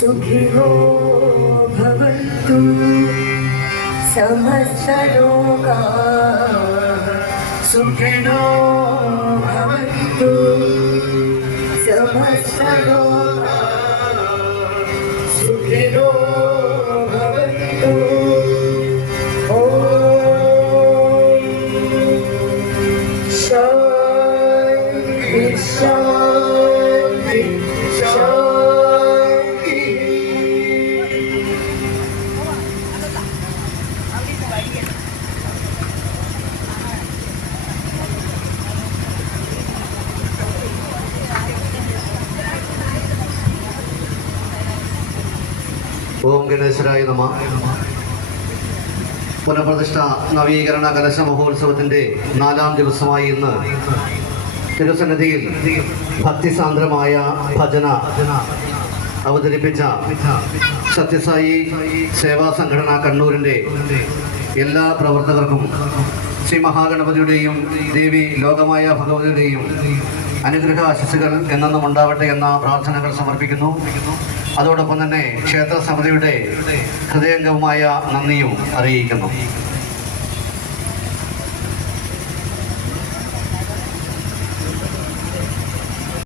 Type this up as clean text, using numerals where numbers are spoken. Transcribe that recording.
सुखिनो भवन्तु समस्तलोका सुखिनो भवन्तु समस्तलोका सुखिनो भवन्तु। शान्ति शान्ति शान्ति। ഓം ഗണേശരായ നമഃ. പുനഃപ്രതിഷ്ഠ നവീകരണ കലശ മഹോത്സവത്തിൻ്റെ 4ാം ദിവസമായി ഇന്ന് തിരുസന്നിധിയിൽ ഭക്തിസാന്ദ്രമായ ഭജന അവതരിപ്പിച്ച സത്യസായി സേവാ സംഘടന കണ്ണൂരിൻ്റെ എല്ലാ പ്രവർത്തകർക്കും ശ്രീ മഹാഗണപതിയുടെയും ദേവി ലോകമായ ഭഗവതിയുടെയും അനുഗ്രഹ ആശംസകൾ എന്നെന്നും ഉണ്ടാവട്ടെ എന്ന പ്രാർത്ഥനകൾ സമർപ്പിക്കുന്നു. അതോടൊപ്പം തന്നെ ക്ഷേത്ര സമിതിയുടെ ഹൃദയംഗമായ നന്ദിയും അറിയിക്കുന്നു.